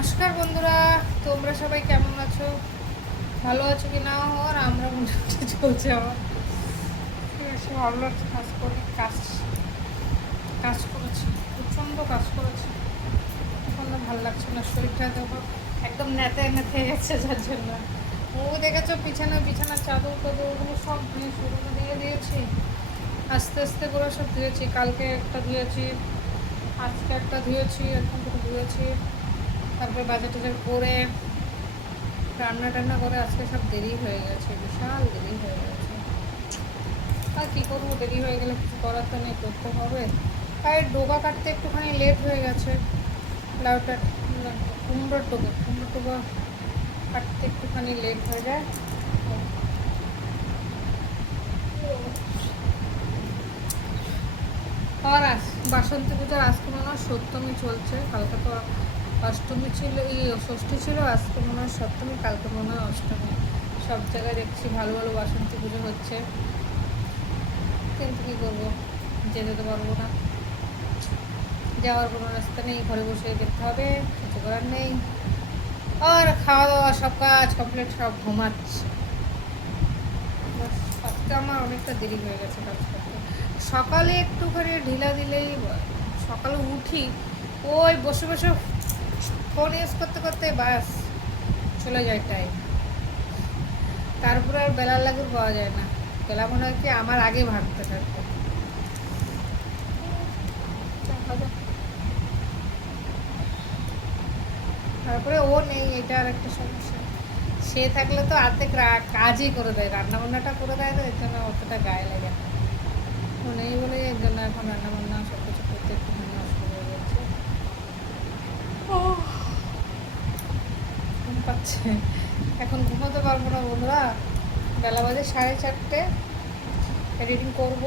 নমস্কার বন্ধুরা, তোমরা সবাই কেমন আছো? ভালো আছো কি না? আর আমরা মোটামুটি চলছে। আমার এসে ভালো লাগছে, কাজ করে কাজ করেছি, প্রচণ্ড কাজ করেছি। এখন ভালো লাগছে না, শরীরটা দেখো একদম নেতে নেতে গেছে। যার জন্য ও দেখেছো বিছানার চাদর টাদর ওগুলো সব ধুয়ে শুকনো দিয়ে দিয়েছি। আস্তে আস্তে করে সব ধুয়েছি। কালকে একটা ধুয়েছি, আজকে একটা ধুয়েছি, এখন দুটো ধুয়েছি। তারপরে বাজার টাজার করে রান্না টান্না করে আজকে সব দেরি হয়ে গেছে, বিশাল দেরি হয়ে গেছে। আর কী করবো, দেরি হয়ে গেলে কিছু করার তো নেই, করতে হবে। আর ডোকা কাটতে একটুখানি লেট হয়ে গেছে। লাউটা কুমড়োর টোকা কাটতে একটুখানি লেট হয়ে যায়। আর বাসন্তী পূজার আজকে মনে হয় সপ্তমী চলছে। কালকে তো অষ্টমী ছিল, ষষ্ঠী ছিল, আজকে মনে হয় সপ্তমী, কালকে মনে হয় অষ্টমী। সব জায়গায় দেখছি ভালো ভালো বাসন্তী পুজো হচ্ছে, কিন্তু কী করবো, যেতে তো পারবো না। যাওয়ার কোনো রাস্তা নেই, ঘরে বসে দেখতে হবে, কিছু করার নেই। আর খাওয়া দাওয়া সব কাজ কমপ্লিট, সব ঘুমাচ্ছে। আজকে আমার অনেকটা দেরি হয়ে গেছে কাজ করতে। সকালে একটুখানি ঢিলা দিলেই, সকালে উঠি ওই বসে বসে ফোন ইউজ করতে করতে বাস চলে যায় টাইম। তারপরে আর বেলার লাগুর পাওয়া যায় না। বেলা মনে হয় কি আমার আগে ভাগতে থাকবে। তারপরে ও নেই, এটা আর একটা সমস্যা। সে থাকলে তো অর্ধেক কাজই করে দেয়, রান্নাবান্নাটা করে দেয়, তো এর জন্য অতটা গায়ে লাগে না। ও নেই বলে এর জন্য এখন রান্নাবান্না সব কিছু করতে একটু অসুবিধা হয়ে যাচ্ছে। ও ঘুম পাচ্ছে, এখন ঘুমোতে পারবো না বন্ধুরা। বেলা বাজে 4:30, এডিটিং করব,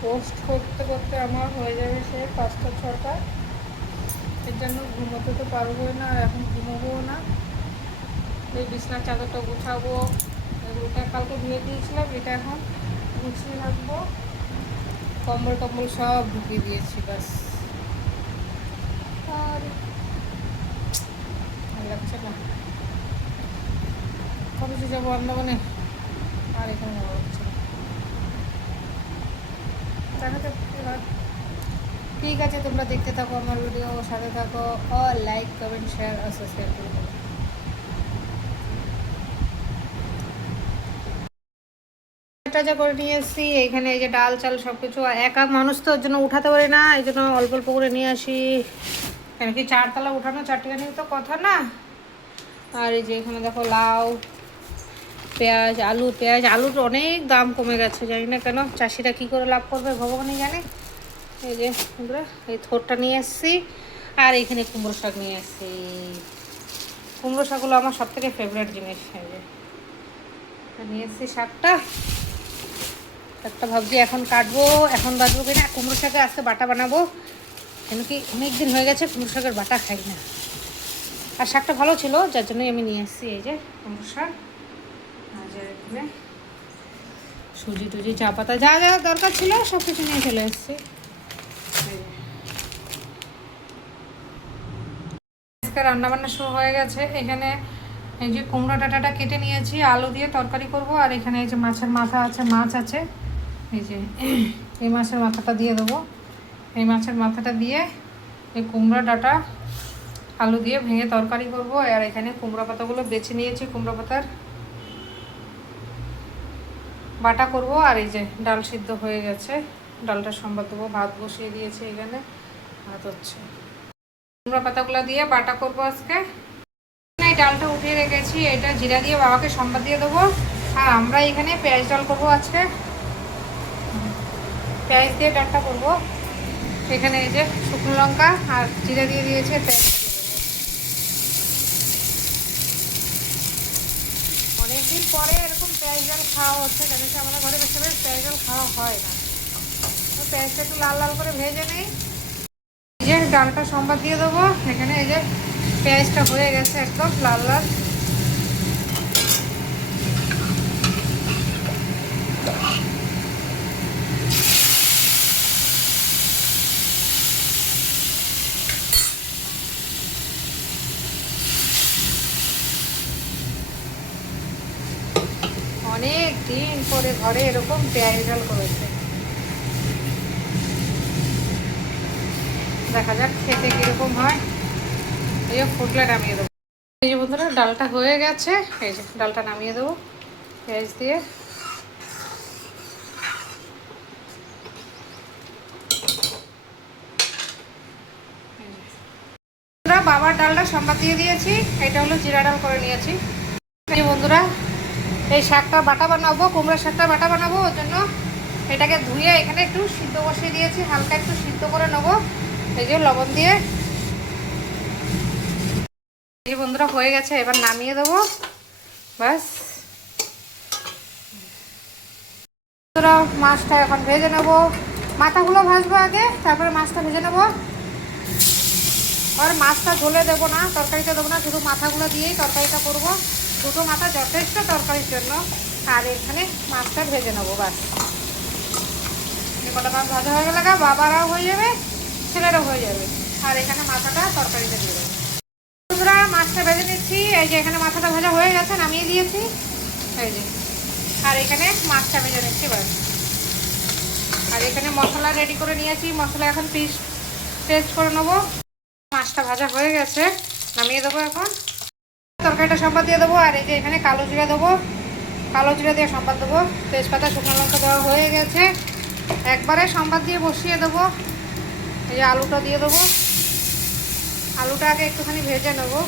পোস্ট করতে করতে আমার হয়ে যাবে সে 5টা 6টা। এর জন্য ঘুমোতে তো পারবোই না, আর এখন ঘুমোবও না। এই বিছনার চাদরটা গুছাবো, ওটা কালকে ধুয়ে দিয়েছিলাম, এটা এখন গুছিয়ে রাখবো। কম্বল টম্বল সব ঢুকিয়ে দিয়েছি, বাস। আর ভালো লাগছে না, কবে যে যাবো আন্দামানে, আর এখানে ভালো লাগছে না। দেখা যাক এবার। ঠিক আছে, তোমরা দেখতে থাকো আমার ভিডিও, সাথে থাকো। আর লাইক কমেন্ট শেয়ার আর সাবস্ক্রাইব করে দেবো। যা করে নিয়ে এসেছি এখানে, এই যে ডাল চাল সব কিছু, একা মানুষ তো ওর জন্য উঠাতে পারি না, এই জন্য অল্প অল্প করে নিয়ে আসি। কেন কি 4তলা উঠানো 4 টাকা তো কথা না। আর এই যে এখানে দেখো লাউ, পেঁয়াজ আলুর অনেক দাম কমে গেছে, জানি না কেন। চাষিরা কী করে লাভ করবে ভগবানই জানে। এই যে এই থোরটা নিয়ে এসেছি, আর এইখানে কুমড়ো শাক নিয়ে এসেছি। কুমড়ো শাকগুলো আমার সব থেকে ফেভারিট জিনিস। এই যে নিয়ে এসেছি শাকটা ভাবছি এখন কাটবো, এখন বাজবো কিনা। কুমড়ো শাকে আজকে বাটা বানাবো, কেন কি অনেক দিন হয়ে গেছে কুমড়ো শাকের বাটা খাই না। আর শাকটা ভালো ছিল, যার জন্যই আমি নিয়ে এসেছি এই যে কুমড়ো শাক। আর এখানে সুজি টুজি চা পাতা যা যা দরকার ছিল সব কিছু নিয়ে চলে এসেছি। আজকে রান্নাবান্না শুরু হয়ে গেছে। এখানে এই যে কুমড়ো ডাঁটাটা কেটে নিয়েছি, আলু দিয়ে তরকারি করব। আর এখানে এই যে মাছের মাথা আছে, মাছ আছে, এই যে এই মাছের মাথাটা দিয়ে দেবো। এই মাছের মাথাটা দিয়ে এই কুমড়ো ডাঁটা আলু দিয়ে ভেঙে তরকারি করব। আর এখানে কুমড়ো পাতাগুলো বেছে নিয়েছি, কুমড়ো পাতার বাটা করব। আর এই যে ডাল সিদ্ধ হয়ে গেছে, ডালটা সম্বাদ দেবো। ভাত বসিয়ে দিয়েছি, এখানে ভাত হচ্ছে। কুমড়ো পাতাগুলো দিয়ে বাটা করব আজকে। এই ডালটা উঠিয়ে রেখেছি, এটা জিরা দিয়ে বাবাকে সম্বাদ দিয়ে দেবো। আর আমরা এখানে পেঁয়াজ ডাল করবো আজকে, পেঁয়াজ দিয়ে ডালটা করবো। এখানে এই যে শুকনো লঙ্কা আর জিরা দিয়ে দিয়েছে, পেঁয়াজ। অনেকদিন পরে এরকম পেঁয়াজ ডাল খাওয়া হচ্ছে, কেন কি আমাদের ঘরে বেশি পেঁয়াজ ডাল খাওয়া হয় না। তো পেঁয়াজটা একটু লাল লাল করে ভেজে নেই। এই যে ডালটা সম্বাদ দিয়ে দেবো। এখানে এই যে পেঁয়াজটা হয়ে গেছে একদম লাল লাল। অনেক দিন পরে ঘরে এরকম পেঁয়াজ ঝাল করেছে। দেখা যাক খেতে কিরকম হয়। এই যে ফুটলে নামিয়ে দেবো। এই যে বন্ধুরা ডালটা হয়ে গেছে, এই যে ডালটা নামিয়ে দেবো পেঁয়াজ দিয়ে। বাবার ডালটা সম্বাদ দিয়ে দিয়েছি, এটা হলো জিরা ডাল করে নিয়েছি। এই বন্ধুরা এই শাকটা বাটা বানাবো, কুমড়োর শাকটা বাটা বানাবো, ওর জন্য এটাকে ধুয়ে এখানে একটু সিদ্ধ বসিয়ে দিয়েছি, হালকা একটু সিদ্ধ করে নেবো এই যে লবণ দিয়ে। এই বন্ধুরা হয়ে গেছে, এবার নামিয়ে দেবো ব্যাস। বন্ধুরা মাছটা এখন ভেজে নেবো, মাথাগুলো ভাজবো আগে, তারপরে মাছটা ভেজে নেবো। আর মাছটা ঝোলে দেবো না, তরকারিতে দেবো না, শুধু মাথাগুলো দিয়েই তরকারিটা করবো। দুটো মাথা যথেষ্ট তরকারির জন্য। আর এখানে মাছটা ভেজে নেবো ব্যাস। কটা মাছ ভাজা হয়ে গেলে বাবারাও হয়ে যাবে, ছেলেরাও হয়ে যাবে। আর এখানে মাথাটা তরকারিতে দিয়ে দেবো। বন্ধুরা মাছটা ভেজে নিচ্ছি, এই যে এখানে মাথাটা ভাজা হয়ে গেছে, নামিয়ে দিয়েছি এই যে। আর এখানে মাছটা ভেজে নিচ্ছি ব্যাস। আর এখানে মশলা রেডি করে নিয়েছি, মশলা এখন পেস্ট করে নেবো। মাছটা ভাজা হয়ে গেছে, নামিয়ে দেবো এখন। তরকারিটা সম্বাদ দিয়ে দেবো। আর এই যে এখানে কালো জিরা দেবো, কালো জিরা দিয়ে সম্বাদ দেবো। তেজপাতা শুকনো লঙ্কা দেওয়া হয়ে গেছে, একবারে সম্বাদ দিয়ে বসিয়ে দেবো। এই যে আলুটা দিয়ে দেবো, আলুটা আগে একটুখানি ভেজে নেবো।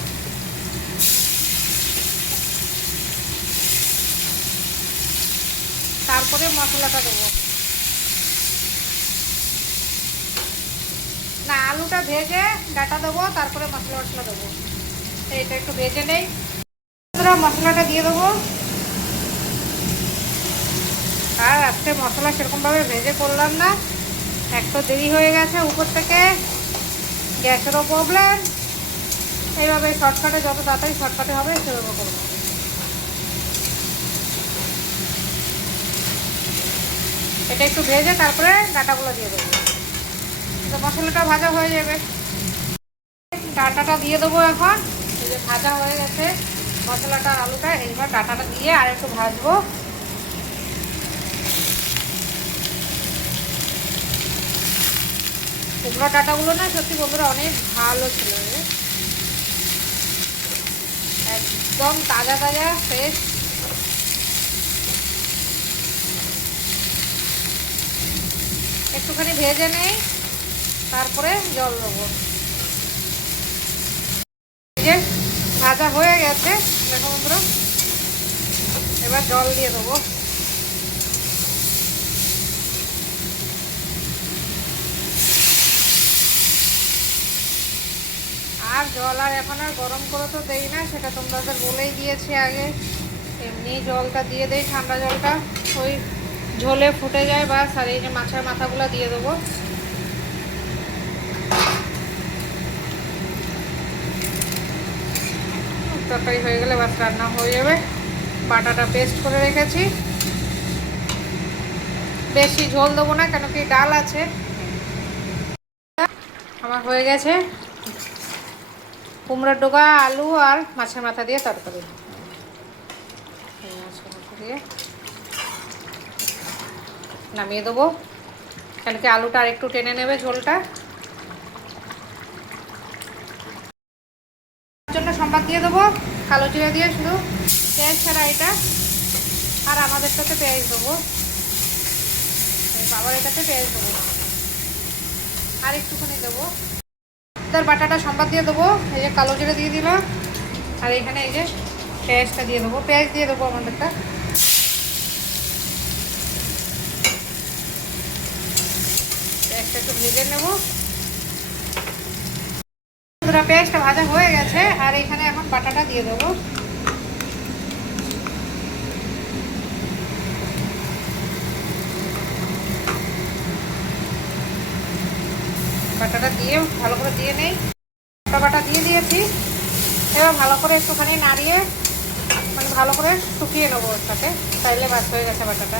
তারপরে মশলাটা দেবো। না, আলুটা ভেজে ডাটা দেবো, তারপরে মশলা দেবো। এইটা একটু ভেজে নেই। মশলাটা দিয়ে দেবো। আর আজকে মশলা সেরকমভাবে ভেজে করলাম না, এক তো দেরি হয়ে গেছে, উপর থেকে গ্যাসেরও প্রবলেম। এইভাবে শর্টকাটে, যত তাড়াতাড়ি শর্টকাটে হবে সেভাবে করবো। এটা একটু ভেজে তারপরে ডাটাগুলো দিয়ে দেবো, তো মশলাটা ভাজা হয়ে যাবে। ডাটাটা দিয়ে দেবো এখন। এই যে ভাজা হয়ে গেছে মশলাটা, আলুটা, এইবার ডাটাটা দিয়ে আর একটু ভাজবো। কুমড়ো ডাটাগুলো না সত্যি বন্ধুরা অনেক ভালো ছিল, একদম তাজা তাজা ফ্রেশ। একটুখানি ভেজে নেই, তারপরে জল দেবো। যে ভাজা হয়ে গেছে দেখো বন্ধুরা, এবার জল দিয়ে দেবো। আর জল আর এখন আর গরম করে তো দেই না, সেটা তোমাদের বলেই দিয়েছি আগে। এমনি জলটা দিয়ে দেই, ঠান্ডা জলটা, ওই ঝোলে ফুটে যায় বাস। আর এই যে মাছের মাথাগুলো দিয়ে দেবো। তরকারি হয়ে গেলে বাস রান্না হয়ে যাবে। বাটাটা পেস্ট করে রেখেছি, বেশি ঝোল দেবো না, কেন কি ডাল আছে। আমার হয়ে গেছে কুমড়োর ডোকা, আলু আর মাছের মাথা দিয়ে তরকারি। মাছের মাথা দিয়ে নামিয়ে দেবো, কেন কি আলুটা আর একটু টেনে নেবে ঝোলটা। জন্য সম্বাদ দিয়ে দেবো কালো জিরা দিয়ে, শুধু পেঁয়াজ ছাড়া এটা। আর আমাদেরটাতে পেঁয়াজ দেবো, বাবার এটাতে পেঁয়াজ দেবো না, আর একটুখানি দেবো। তার বাটাটা সম্বাদ দিয়ে দেবো, এই যে কালো জিরা দিয়ে দিলাম। আর এখানে এই যে পেঁয়াজটা দিয়ে দেবো, পেঁয়াজ দিয়ে দেবো আমাদেরটা। পেঁয়াজটা একটু ভেজে নেবো। পেঁয়াজটা ভাজা হয়ে গেছে, আর এখানে এখন বাটাটা দিয়ে দেবো। বাটাটা দিয়ে ভালো করে দিয়ে নেই, বাটা দিয়ে দিয়েছি। এবার ভালো করে একটুখানি নাড়িয়ে, মানে ভালো করে শুকিয়ে নেবো ওর সাথে, তাইলে বাস হয়ে গেছে বাটাটা।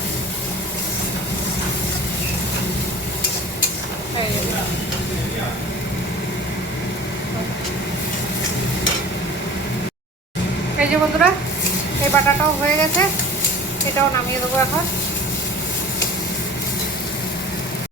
এই যে বন্ধুরা এই বাটাটাও হয়ে গেছে, এটাও নামিয়ে দেবো এখন।